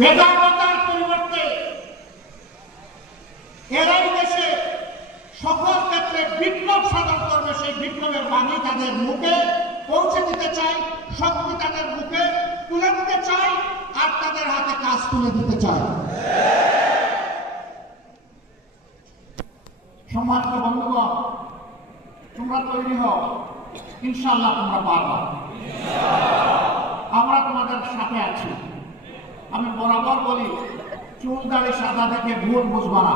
ভেদাভেদার পরিবর্তে এরাই দেশে সকল ক্ষেত্রে বিপ্লব সাধন করবে, সেই বিপ্লবের বাণী তাদের মুখে পৌঁছে দিতে চাই শক্তি তাদের মুখে তুলে দিতে চাই আর তাদের হাতে কাজ তুলে দিতে চাই সম্মানিত বন্ধুগণ, তোমরা তৈরি হও। ইনশাল্লাহ তোমরা পারবা আমরা তোমাদের সাথে আছি আমি বরাবর বলি, চুল দাড়ি সাদা দেখে ভুল বুঝবা না।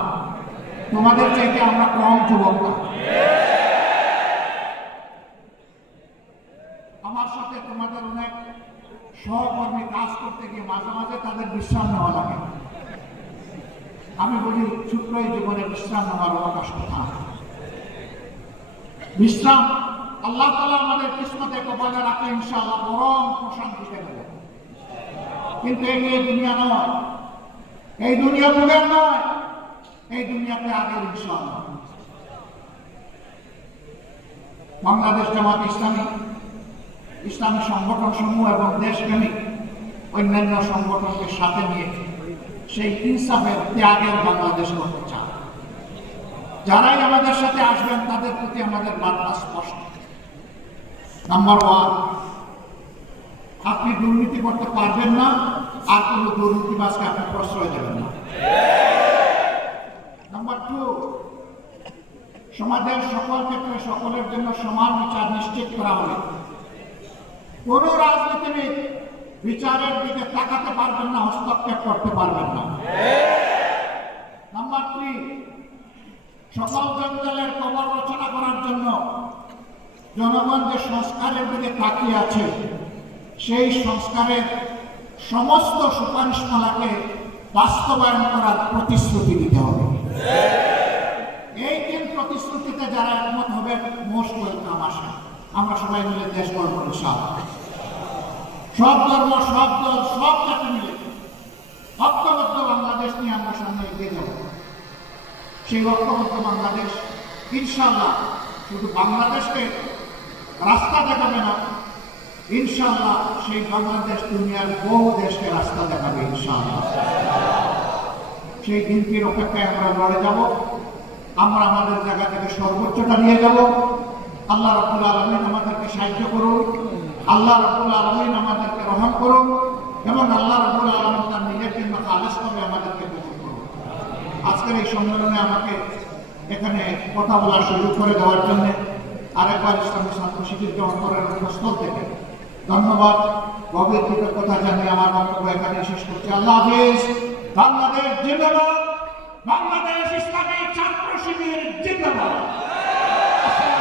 তোমাদের চাইতে আমরা কম যুবক না। আমার সাথে তোমাদের অনেক সহকর্মী কাজ করতে গিয়ে মাঝে মাঝে তাদের বিশ্রাম নেওয়া লাগে। আমি বলি ছোট্ট জীবনে বিশ্রাম নেওয়ার অবকাশ কথা বিশ্রাম আল্লাহ তালা আমাদের কিসমতে কপালে রাখে, ইনশাআল্লাহ বরং প্রশান্তিতে দেবে। কিন্তু এই নিয়ে দুনিয়া নয়। এই দুনিয়া যুগের নয়, এই দুনিয়াতে আগের ইনশাআল্লাহ বাংলাদেশ জামাত ইসলামী ইসলামী সংগঠন সমূহ এবং দেশপ্রেমিক অন্যান্য সংগঠনকে সাথে নিয়ে সেই ইনসাফের ত্যাগের বাংলাদেশ করতে চান যারাই আমাদের সাথে আসবেন, তাদের প্রতি আমাদের বার্তা স্পষ্ট। নাম্বার ওয়ান আপনি দুর্নীতি করতে পারবেন না, আর কোন দুর্নীতিবাজকে আপনি প্রশ্রয় দেবেন না। নাম্বার টু সমাজের সকল ক্ষেত্রে সকলের জন্য সমান বিচার নিশ্চিত করা হবে। কোন রাজনীতিবিদ বিচারের দিকে তাকাতে পারবেন না, হস্তক্ষেপ করতে পারবেন না। নাম্বার থ্রি সকল জঞ্জালের কবর রচনা করার জন্য জনগণ যে সংস্কারের দিকে তাকিয়ে আছে সেই সংস্কারের সমস্ত সুপারিশমালাকে বাস্তবায়ন করার প্রতিশ্রুতি দিতে হবে। এই তিন প্রতিশ্রুতিতে যারা একমত হবে মোস্ট ওয়েলকাম আসে। আমরা সবাই মিলে দেশ গড়ব ইনশাআল্লাহ সব ধর্ম, সব দল, সব জাতি মিলে ঐক্যবদ্ধ বাংলাদেশ নিয়ে আমরা সামনে এগিয়ে যাব। সেই ঐক্যবদ্ধ বাংলাদেশ ইনশাল্লাহ শুধু বাংলাদেশকে রাস্তা দেখাবে না ইনশাআল্লাহ সেই বাংলাদেশ দুনিয়ার বহু দেশকে রাস্তা দেখাবে, ইনশাআল্লাহ। সেই দিনটির অপেক্ষায় আমরা লড়ে যাব। আমরা আমাদের জায়গা থেকে সর্বোচ্চটা নিয়ে যাব। আল্লাহ রাবুল আলমিন আমাদেরকে সাহায্য করুন। আল্লাহ রাবুল আলমিন আমাদেরকে রহম করুন এবং আল্লাহ রাবুল আলমিন তার নিজের জন্য খালেজভাবে আমাদেরকে কবুল করুন। আজকের এই সম্মেলনে আমাকে এখানে কথা বলার সুযোগ করে দেওয়ার জন্য আরেকবার ইসলামী ছাত্র শিবিরকে অন্তরের অন্তঃস্থল থেকে ধন্যবাদ। গভীর কৃতজ্ঞতা জানিয়ে আমার বক্তব্য এখানে শেষ করছি। আল্লাহ হাফিজ। বাংলাদেশ জিন্দাবাদ। বাংলাদেশ ইসলামী ছাত্র শিবির জিন্দাবাদ।